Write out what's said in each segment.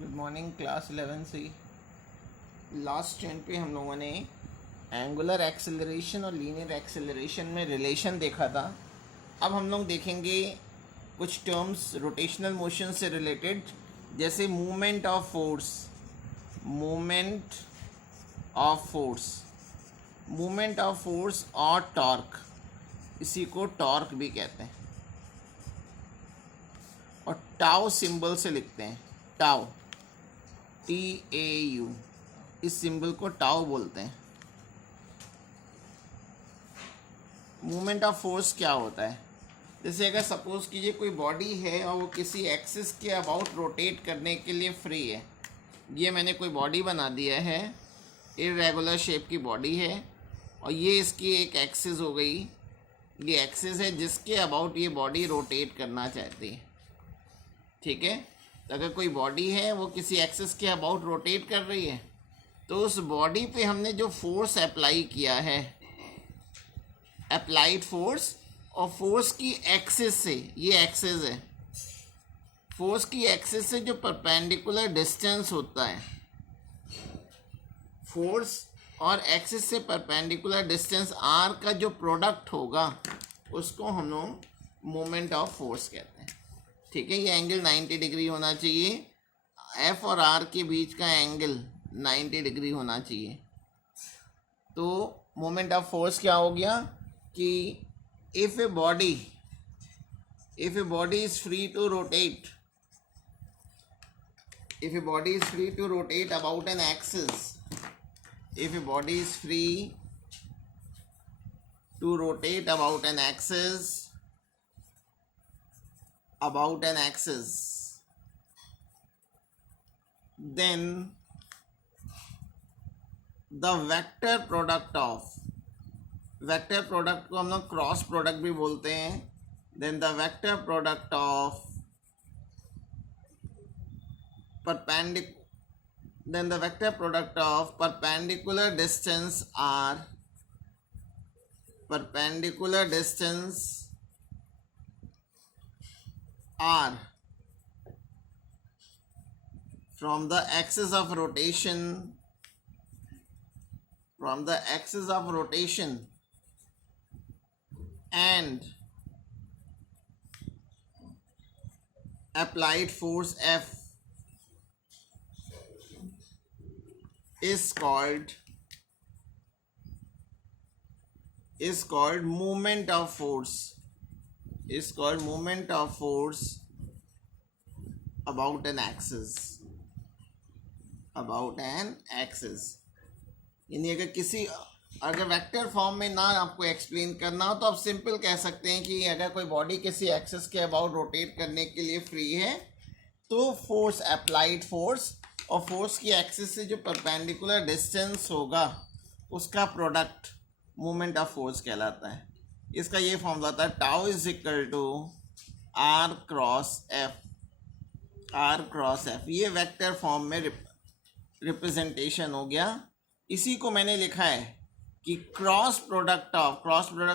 Good morning class 11 से। Last time पे हम लोगों ने एंगुलर एक्सेलरेशन और लीनियर एक्सेलरेशन में रिलेशन देखा था। अब हम लोग देखेंगे कुछ टर्म्स रोटेशनल मोशन से रिलेटेड, जैसे movement of force. Movement of force movement of force और टॉर्क, इसी को टॉर्क भी कहते हैं और टाउ सिंबल से लिखते हैं। टाउ, TAU, इस सिंबल को टाउ बोलते हैं। मूवमेंट ऑफ फोर्स क्या होता है? जैसे अगर सपोज कीजिए कोई बॉडी है और वो किसी एक्सिस के अबाउट रोटेट करने के लिए फ्री है। ये मैंने कोई बॉडी बना दिया है, इर्रेगुलर शेप की बॉडी है और ये इसकी एक एक्सिस हो गई। ये एक्सिस है जिसके अबाउट ये बॉडी रोटेट करना चाहती है। ठीक है, तो अगर कोई बॉडी है वो किसी एक्सिस के अबाउट रोटेट कर रही है, तो उस बॉडी पे हमने जो फोर्स अप्लाई किया है, अप्लाइड फोर्स, और फोर्स की एक्सिस से, ये एक्सिस है, फोर्स की एक्सिस से जो परपेंडिकुलर डिस्टेंस होता है, फोर्स और एक्सिस से परपेंडिकुलर डिस्टेंस आर का जो प्रोडक्ट होगा उसको हम लोग मोमेंट ऑफ फोर्स कहते हैं। ठीक है, ये एंगल 90 डिग्री होना चाहिए। एफ और आर के बीच का एंगल 90 डिग्री होना चाहिए। तो मोमेंट ऑफ फोर्स क्या हो गया कि if a body is free to rotate, if a body is free to rotate about an axis, if a body is free to rotate about an axis, then the vector product को हम लोग cross product भी बोलते हैं। then the vector product of perpendicular distance r from the axis of rotation and applied force F is called movement of force about an axis यानी अगर vector form में ना आपको एक्सप्लेन करना हो तो आप सिंपल कह सकते हैं कि अगर कोई बॉडी किसी एक्सिस के अबाउट रोटेट करने के लिए फ्री है, तो फोर्स, अप्लाइड फोर्स और फोर्स की एक्सिस से जो परपेंडिकुलर डिस्टेंस होगा उसका प्रोडक्ट मोमेंट ऑफ फोर्स कहलाता है। इसका ये फॉर्मूला होता है tau is equal to r cross F. ये वेक्टर फॉर्म में रिप्रेजेंटेशन हो गया। इसी को मैंने लिखा है कि क्रॉस प्रोडक्ट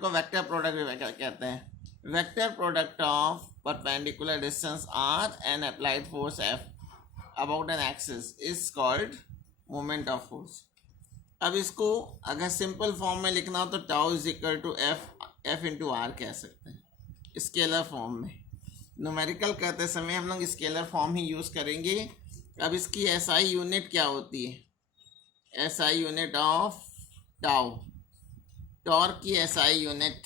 को वेक्टर प्रोडक्ट भी कहते हैं। Vector product of perpendicular distance r and applied force F about an axis is called moment of force. अब इसको अगर सिंपल फॉर्म में लिखना हो तो tau is equal to F into r कह सकते हैं, स्केलर फॉर्म में। न्यूमेरिकल करते समय हम लोग स्केलर फॉर्म ही यूज़ करेंगे। अब इसकी SI यूनिट क्या होती है? SI unit of tau, torque की SI यूनिट,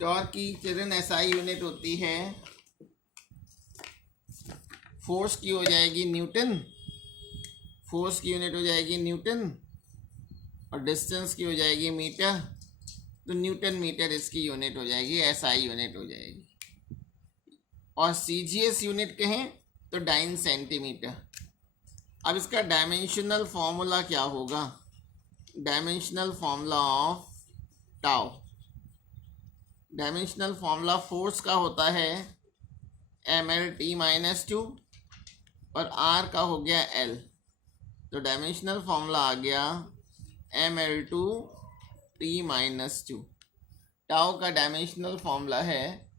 टॉर्क की चिल्ड्रन SI यूनिट होती है, फोर्स की हो जाएगी न्यूटन, फोर्स की यूनिट हो जाएगी न्यूटन और डिस्टेंस की हो जाएगी मीटर। तो न्यूटन मीटर इसकी यूनिट हो जाएगी, SI यूनिट हो जाएगी। और CGS यूनिट कहें तो डाइन सेंटीमीटर। अब इसका डायमेंशनल फॉर्मूला क्या होगा? Dimensional formula of tau, dimensional formula force का होता है MLT-2 और R का हो गया L। तो डायमेंशनल फॉर्मूला आ गया ML2T-2। टाउ का डायमेंशनल फॉर्मूला है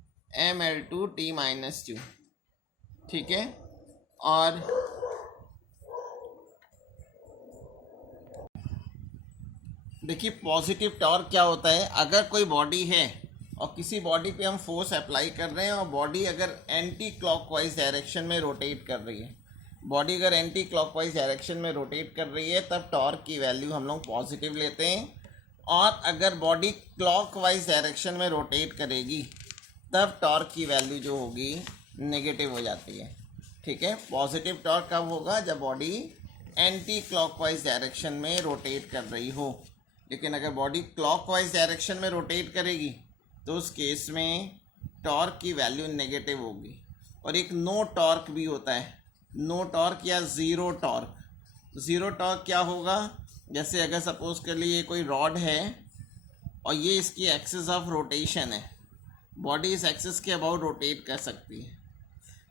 ML2T-2। ठीक है, और देखिए पॉजिटिव टॉर्क क्या होता है, अगर कोई बॉडी है और किसी बॉडी पे हम फोर्स अप्लाई कर रहे हैं और बॉडी अगर एंटी क्लॉकवाइज डायरेक्शन में रोटेट कर रही है, बॉडी अगर एंटी क्लॉकवाइज डायरेक्शन में रोटेट कर रही है तब टॉर्क की वैल्यू हम लोग पॉजिटिव लेते हैं, और अगर बॉडी क्लॉकवाइज डायरेक्शन में रोटेट करेगी तब टॉर्क की वैल्यू जो होगी नेगेटिव हो जाती है। ठीक है, पॉजिटिव टॉर्क कब होगा, जब बॉडी एंटी क्लॉकवाइज डायरेक्शन में रोटेट कर रही हो, लेकिन अगर बॉडी क्लॉकवाइज डायरेक्शन में रोटेट करेगी तो उस केस में टॉर्क की वैल्यू नेगेटिव होगी। और एक नो टॉर्क भी होता है, नो टॉर्क या ज़ीरो टॉर्क। ज़ीरो टॉर्क क्या होगा, जैसे अगर सपोज कर लिए कोई रॉड है और ये इसकी एक्सिस ऑफ रोटेशन है, बॉडी इस एक्सिस के अबाउट रोटेट कर सकती है।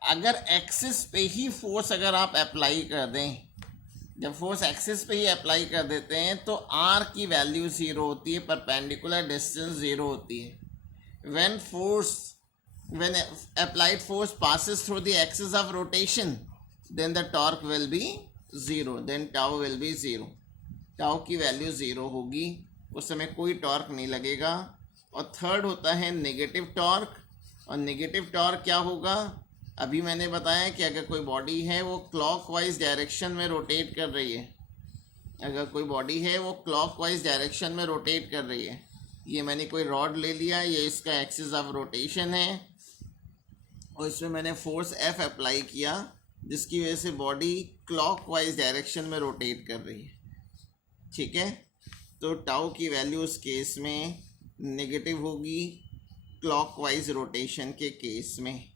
अगर एक्सिस पे ही फोर्स अगर आप अप्लाई कर दें, जब फोर्स एक्सिस पे ही अप्लाई कर देते हैं तो आर की वैल्यू ज़ीरो होती है, परपेंडिकुलर डिस्टेंस ज़ीरो होती है। when applied force passes through the axis of rotation, then the torque will be zero, then tau will be zero, tau की वैल्यू ज़ीरो होगी, उस समय कोई टॉर्क नहीं लगेगा। और थर्ड होता है नेगेटिव टॉर्क, और नेगेटिव टॉर्क क्या होगा, अभी मैंने बताया कि अगर कोई बॉडी है वो क्लॉकवाइज डायरेक्शन में रोटेट कर रही है, अगर कोई बॉडी है वो क्लॉकवाइज डायरेक्शन में रोटेट कर रही है, ये मैंने कोई रॉड ले लिया, ये इसका एक्सिस ऑफ रोटेशन है और इसमें मैंने फोर्स एफ अप्लाई किया जिसकी वजह से बॉडी क्लॉकवाइज डायरेक्शन में रोटेट कर रही है। ठीक है, तो टाउ की वैल्यू उस केस में नेगेटिव होगी क्लॉकवाइज रोटेशन के केस में।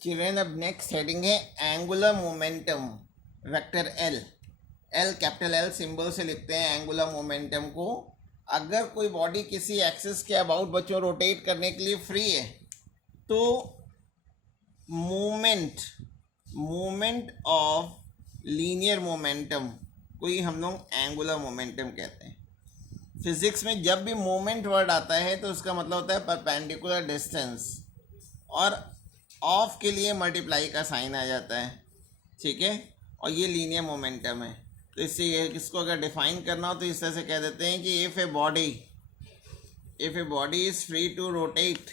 चिल्ड्रेन, अब नेक्स्ट हेडिंग है angular momentum vector L. L capital L symbol से लिखते हैं एंगुलर मोमेंटम को। अगर कोई बॉडी किसी एक्सिस के अबाउट बच्चों रोटेट करने के लिए फ्री है तो मूवमेंट ऑफ लीनियर मोमेंटम को ही हम लोग एंगुलर मोमेंटम कहते हैं। फिजिक्स में जब भी मूवमेंट वर्ड आता है तो उसका मतलब होता है परपेंडिकुलर डिस्टेंस, और ऑफ के लिए मल्टीप्लाई का साइन आ जाता है। ठीक है, और ये लीनियर मोमेंटम है, तो इससे ये इसको अगर डिफाइन करना हो तो इस तरह से कह देते हैं कि if a body is free to rotate,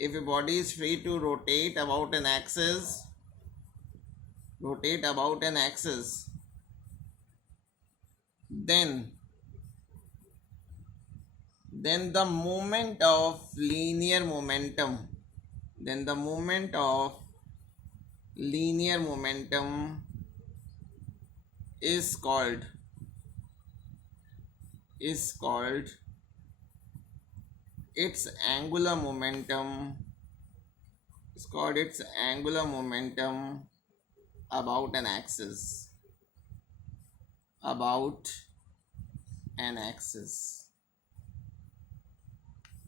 if a body is free to rotate about an axis, then the moment of linear momentum is called its angular momentum, about an axis,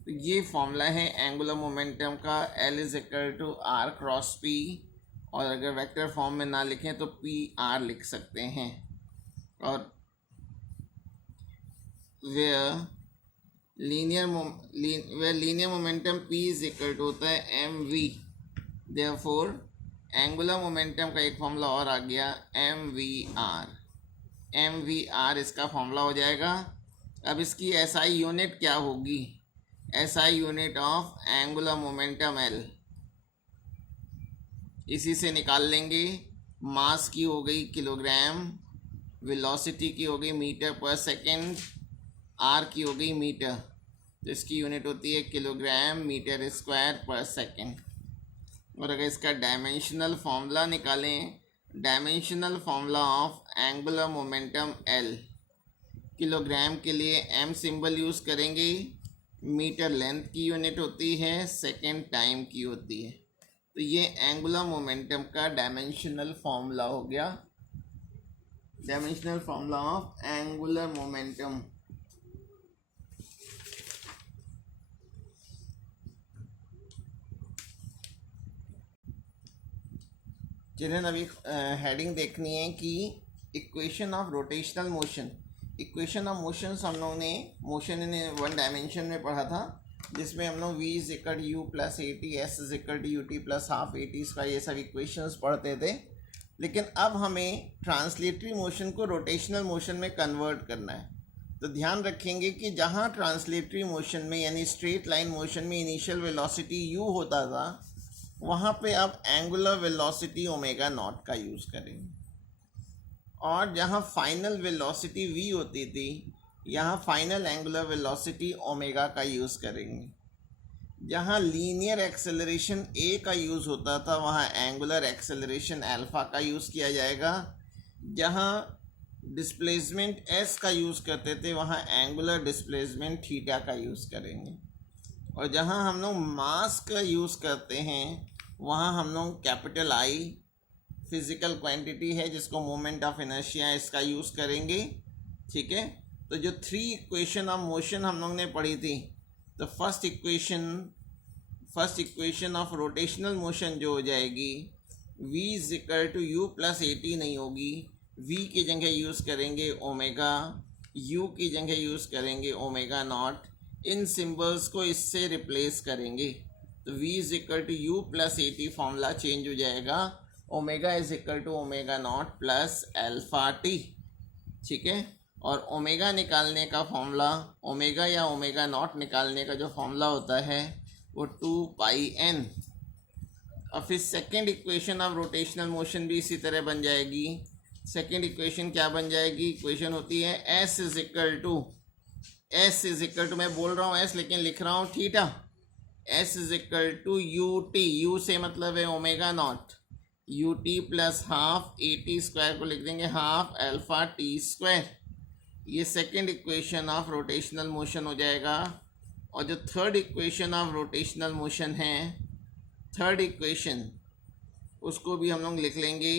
तो ये formula है angular momentum का, L is equal to r cross p, और अगर vector form में ना लिखें तो पी आर लिख सकते हैं। और where linear momentum P is equal to होता है mv, therefore एंगुलर मोमेंटम का एक फॉर्मूला और आ गया mvr इसका फॉर्मूला हो जाएगा। अब इसकी SI यूनिट क्या होगी, SI unit of angular momentum L, इसी से निकाल लेंगे। मास की हो गई किलोग्राम, वेलोसिटी की हो गई मीटर पर सेकेंड, आर की हो गई मीटर, तो इसकी यूनिट होती है किलोग्राम मीटर स्क्वायर पर सेकेंड। और अगर इसका डायमेंशनल फॉर्मूला निकालें, dimensional formula of angular momentum L, kilogram के लिए m सिंबल यूज़ करेंगे, मीटर लेंथ की यूनिट होती है, सेकेंड टाइम की होती है, तो ये एंगुलर मोमेंटम का डायमेंशनल फॉर्मूला हो गया, dimensional formula of angular momentum. Children, अभी हेडिंग देखनी है कि equation of rotational motion. Equation of motion हम लोगों ने मोशन इन वन डायमेंशन में पढ़ा था, जिसमें हम लोग v is equal to u plus a t, s is equal to u t plus half a t, इसका ये सब इक्वेशंस पढ़ते थे। लेकिन अब हमें ट्रांसलेटरी मोशन को रोटेशनल मोशन में कन्वर्ट करना है। तो ध्यान रखेंगे कि जहाँ ट्रांसलेटरी मोशन में यानी स्ट्रेट लाइन मोशन में इनिशियल वेलोसिटी u होता था, वहाँ पे अब एंगुलर वेलोसिटी ओमेगा नॉट का यूज़ करेंगे, और जहाँ फाइनल वेलोसिटी v होती थी, यहाँ फाइनल एंगुलर वेलोसिटी ओमेगा का यूज़ करेंगे। जहाँ लीनियर एक्सेलरेशन a का यूज़ होता था, वहाँ एंगुलर एक्सेलरेशन अल्फ़ा का यूज़ किया जाएगा। जहाँ डिस्प्लेसमेंट s का यूज़ करते थे, वहाँ एंगुलर डिस्प्लेसमेंट थीटा का यूज़ करेंगे। और जहाँ हम लोग मास का यूज़ करते हैं, वहाँ हम लोग कैपिटल I फिज़िकल क्वांटिटी है जिसको मोमेंट ऑफ इनर्शिया, इसका यूज़ करेंगे। ठीक है, तो जो 3 इक्वेशन ऑफ मोशन हम लोग ने पढ़ी थी, तो first equation of rotational motion जो हो जाएगी, v is equal to u plus a t नहीं होगी, v की जगह यूज़ करेंगे ओमेगा, u की जगह यूज़ करेंगे ओमेगा नॉट। इन सिंबल्स को इससे रिप्लेस करेंगे, तो v is equal to u plus a t formula change हो जाएगा, omega is equal to omega naught plus alpha t. ठीक है, और ओमेगा निकालने का फॉर्मूला, ओमेगा या ओमेगा नॉट निकालने का जो फॉर्मूला होता है वो 2 पाई n। और फिर second equation of rotational motion भी इसी तरह बन जाएगी। सेकेंड इक्वेशन क्या बन जाएगी? इक्वेशन होती है s इज इक्वल टू, मैं बोल रहा हूँ s लेकिन लिख रहा हूँ theta, s is equal to u t, u से मतलब है omega naught, u t plus half a t square को लिख देंगे हाफ अल्फा टी स्क्वायर। ये second equation of rotational motion हो जाएगा। और जो third equation of rotational motion है, थर्ड इक्वेशन, उसको भी हम लोग लिख लेंगे,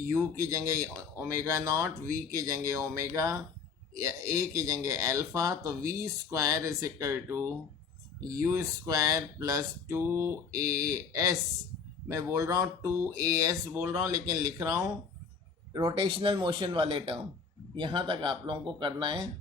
u की जगह ओमेगा नॉट, v की जगह ओमेगा, a की जगह अल्फ़ा, तो v square is equal to u square plus 2as। मैं बोल रहा हूँ 2as बोल रहा हूँ, लेकिन लिख रहा हूँ रोटेशनल मोशन वाले टर्म। यहाँ तक आप लोगों को करना है।